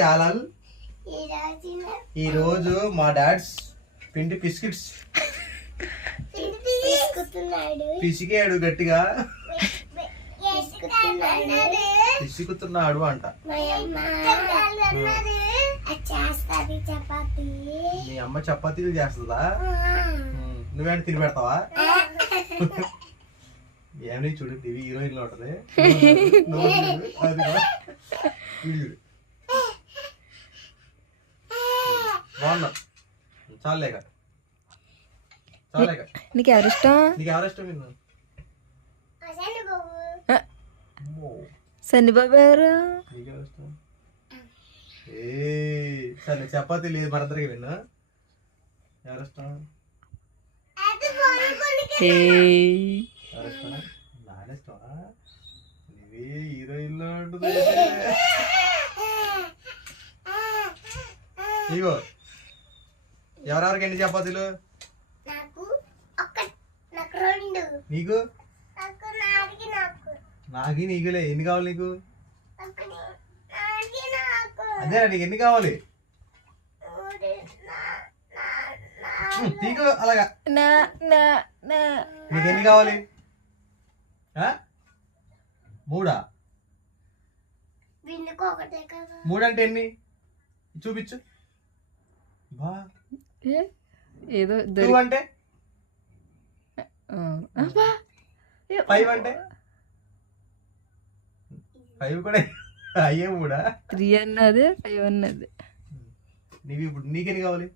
Channel ఈ రోజు మా డాడ్స్ పిండి బిస్కెట్స్. పిసికాడు గట్టిగా. పిసుకుతున్నాడు. అంట. మా అమ్మ చపాతీలు చేస్తుందా? నువ్వేంటి తిని పెడతావా ఏమని చూడు ఇవి హీరోయిన్లో ఉంటది. బాగున్నా. చాలేక చాలేక నీకు ఎవరిష్టం నీకు ఎవరు ఇష్టం బాబు ఎవరు? నీకు ఎవరు ఇష్టం? ఏ సరే చపాతీ లేదు మనందరికి విన్ను. ఎవరు ఇష్టం. ఎవరు ఇష్టమా నువ్వే హీరోయిన్ ఇగో ఎవరెవరికి ఎన్ని చపాతీలు? నాకు నాకు నీకులే. ఎన్ని కావాలి నీకు? అదే నీకు. ఎన్ని కావాలి? నీకు అలాగా. నా నా నా. నీకు ఎన్ని కావాలి? మూడా? అంటే ఎన్ని? చూపించు. బా. ఏ? ఏదో టూ అంటే? ఫైవ్ అంటే? ఫైవ్ కూడా అయ్యే మూడా? త్రీ అన్నది ఫైవ్ అన్నది. నీవి ఇప్పుడు నీకెన్ని కావాలి?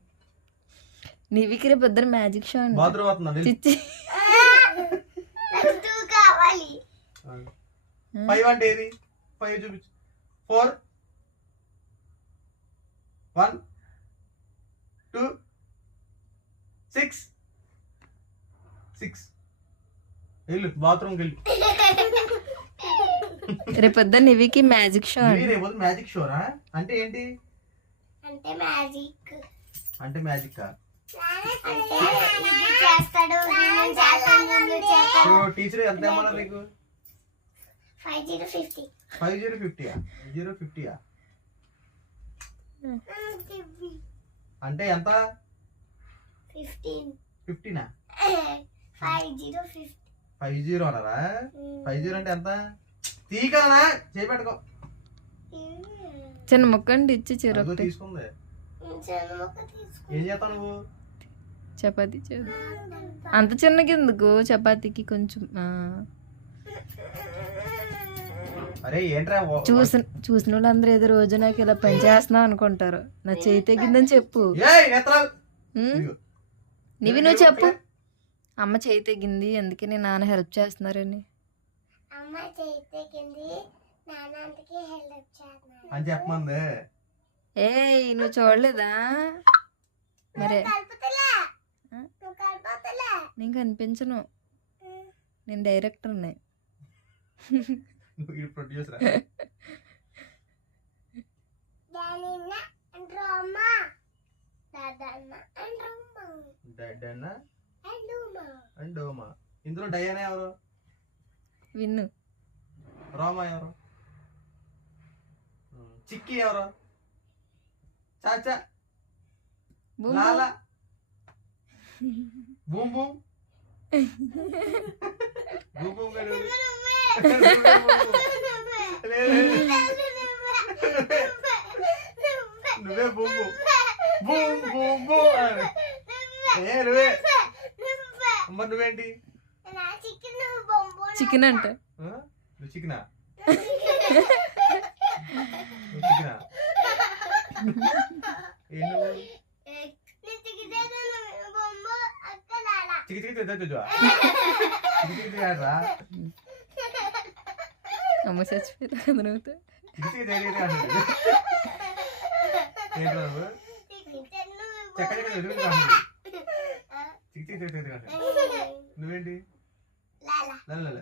నీవికి రేపు పొద్దున మ్యాజిక్ షో అండి బాత్రూమ్ వస్తున్నా చిచ్చి నాకు టూ కావాలి ఫైవ్ అంటే ఏది? ఫైవ్ చూపించు. Four. One. Two. Six. Six. వెళ్ళు బాత్రూమ్కి వెళ్ళు. రేపు పొద్దున నివికి మ్యాజిక్ షో అండి. రేపు మ్యాజిక్ షోరా అంటే ఏంటి? అంటే మ్యాజిక్. అంటే మ్యాజిక్ చేస్తాడు వీళ్ళు చేస్తాడు వీళ్ళు చేస్తాడు టీచర్ ఎంత ఏమన్నారు నీకు? Five zero fifty five zero ఫిఫ్టీయా zero ఫిఫ్టీయా అంటే ఎంత? Fifteen ఫిఫ్టీనా five zero fifty five zero అన్నారా? ఫైవ్ జీరో అంటే ఎంత? తీగలనా చేపెట్టుకో చిన్న ముక్క అండి ఇచ్చి చిరొకటి తీసుకుంది. తీసుకో. ఏం చేస్తావు నువ్వు? చపాతీ చేదు. అంత చిన్నకి ఎందుకు చపాతీకి కొంచెం చూసిన చూసిన వాళ్ళందరూ ఏదో రోజు నాకు ఇలా పని చేస్తున్నావు అనుకుంటారు. నా చేయి తెగిందని చెప్పు. నీవి నువ్వు చెప్పు. అమ్మ చేయి తెగింది అందుకే నేను నాన్న హెల్ప్ చేస్తున్నారని. అమ్మ చేతికింది నాన్నకి హెల్ప్ చేస్తున్నాను అని చెప్పమంది. ఏయ్ నువ్వు చూడలేదా? మరే నేను కనిపించను నేను డైరెక్టర్ని నువ్వు ప్రొడ్యూసర్ దానిన్న అండ్రమ్మ దాదన్న అండ్రమ్మ డెడ్ అన్న అండుమ్మ అండ్ డోమా ఇందులో డయానా ఎవరు విన్ను రోమా ఎవరు ఉమ్, చిక్కి ఎవరు చాచా బూమ్ లాలా బూమ్ బూమ్ బూమ్ బూమ్ గడు నువ్వే boom boom boom boom boom అని. ఏ నువ్వే అమ్మ నువ్వేంటి చికెన్ అంట ఆ? నువ్వు చికెనా నువ్వు చికెనా ఏ నువ్వు చికి చికి తెద్దా చూజువా చికి చికి తిగాడరా అమ్మ చచ్చిపోయింది కదా నువ్వుతో చికి చికి తెలియదు అంటాడు ఏంట్రా నువ్వు చెక్క చెక్క తెలుగు అంటాడు చికి చికి తెలియదు తెలియదు అంటాడు నువ్వేంటి లా లా లా.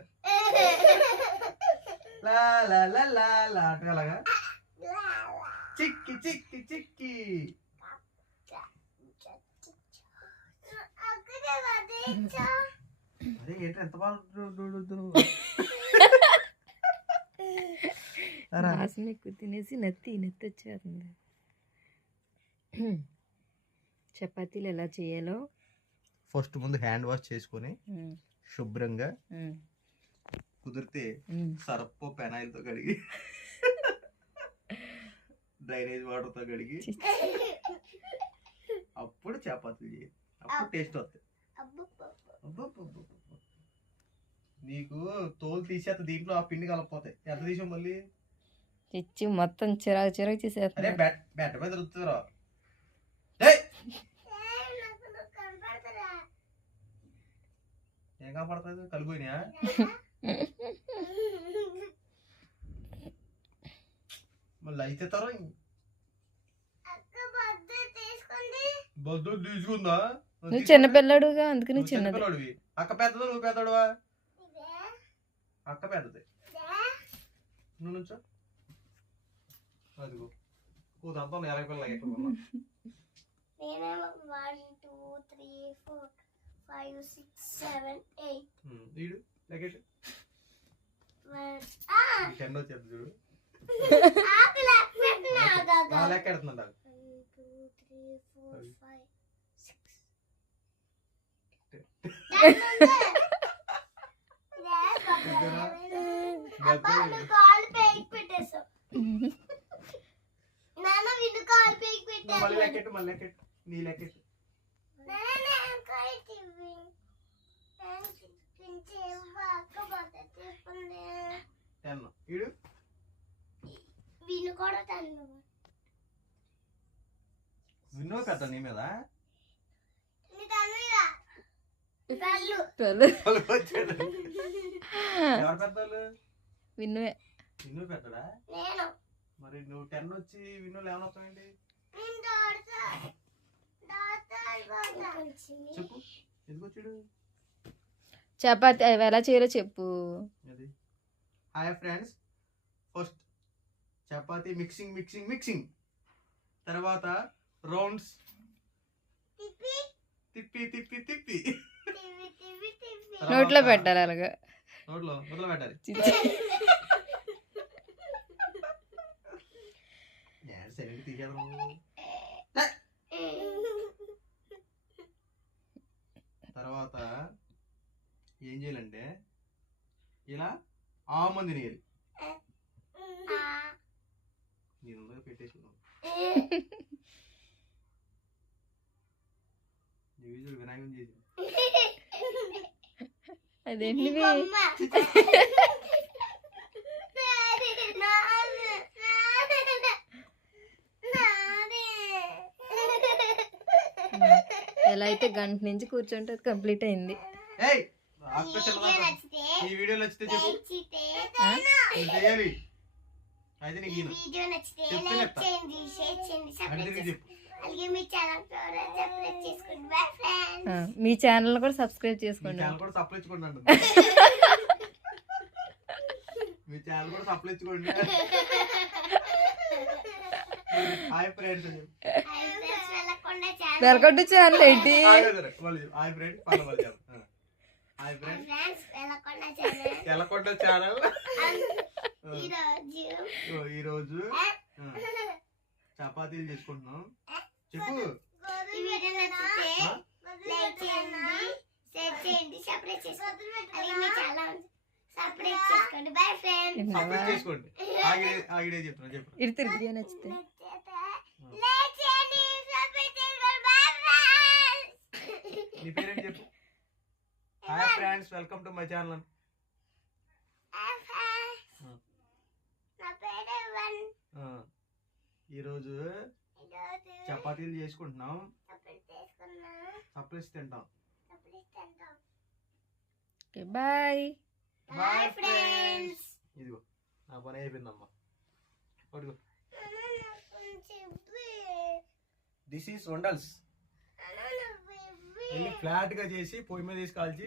లా లా లా లా లా అంటే అలాగా చిక్కి చిక్కి చిక్కి అరే ఏంటి ఎంత బాగా ఎక్కువ తినేసి నెత్తి నెత్తి వచ్చేస్తుంది. చపాతీలు ఎలా చేయాలో? ఫస్ట్ ముందు హ్యాండ్ వాష్ చేసుకొని శుభ్రంగా కుదిరితే. సరప్పు పెనాయిల్తో కడిగి డ్రైనేజ్ వాటర్తో కడిగి అప్పుడు చపాతీలు చేయాలి అప్పుడు టేస్ట్ వస్తాయి. నీకు తోలు తీసేస్తే దీంట్లో ఆ పిండి కలపపోతాయి ఎంత తీసాం మళ్ళీ? చిచ్చి మొత్తం చిరాకు చిరాకు బెట్ బెట్ట మీద నాకు నువ్వు కనపడతారా? ఏం కనపడుతుంది కలిపోయినా మళ్ళీ అయితే తరం అక్క బద్ద తీసుకుంది. బొద్దు తీసుకుందా? నువ్వు చిన్నపిల్లడుగా అందుకని నువ్వు చిన్నది. అక్క పెద్దదా నువ్వు పెద్దోడువా? అక్క పెద్దది. నువ్వు నుంచో. అదిగో. కూతంతా ఎలగ పిల్ల one two three four five six seven eight వీడు వచ్చేది చూడు. లెక్క నా విన్నో పెద్ద నీ మీద నీ తను తల్లు పిల్ల- వాళ్ళు వచ్చాడు. ఎవరు పెద్దోళ్ళు విన్నువే. విన్ను పెద్దడా? నేను. మరి నువ్వు టెన్ వచ్చి విన్ను లెవెన్ వస్తావేంటి? చెప్పు. ఎందుకు వచ్చాడు? చపాతి అవి ఎలా చేయాలో చెప్పు. అది. Hi friends. First chapati mixing mixing mixing. తర్వాత రౌండ్స్. తిప్పి తిప్పి తిప్పి తిప్పి తిప్పి తిప్పి తిప్పి తర్వాత నోట్లో పెట్టాలి అలాగా. నోట్లో పెట్టాలి. తర్వాత ఏం చేయాలంటే ఇలా ఆమంది తినేయాలి. నేను పెట్టేసుకున్నాను వినాయకం చేసి అదేంటివి ఎలా అయితే గంట నుంచి కూర్చుంటే అది కంప్లీట్ అయింది. ఈ వీడియో నచ్చితే చెప్పు. అయితే నీకు చెప్పు. మీ ఛానల్ సబ్స్క్రైబ్ చేసుకోండి. బై ఫ్రెండ్స్ ఆ, మీ ఛానల్ కూడా సబ్స్క్రైబ్ చేసుకోండి. మీ ఛానల్ కూడా సప్లై ఇచ్చుకోండి hi friends welcome to channel ఏంటి? Hi friend hi friend friends వెళ్ళకుండా ఛానల్ ఈరోజు ఈ రోజు. చపాతీలు చేసుకుంటున్నాం. చెప్పు. ఈ వీడియో నచ్చితే ఆ? లైక్ చేయండి షేర్ చేయండి సబ్స్క్రైబ్ చేసుకోండి. అలాగే మీ ఛానల్ సబ్స్క్రైబ్ చేసుకోండి బై ఫ్రెండ్స్ సప్లై చేసుకోండి ఆగిడే ఆగిడే చెప్తున్నా చెప్పు. ఇటు తిరిగి నచ్చితే లైక్ చేయండి సబ్స్క్రైబ్ చేసుకోండి బై ఫ్రెండ్స్ నీ పేరేంటి చెప్పు? Hi friends welcome to my channel నా పేరు వన్. ఈరోజు ఈరోజు చపాతీలు చేసుకుంటున్నాం సప్లైస్ తింటాం. బాయ్. Bye friends. ఇదిగో నా పని అయిపోయిందమ్మా. పడుకో దిస్ ఈస్ వండల్స్ ఫ్లాట్గా చేసి పొయ్యి మీద వేసి కాల్చి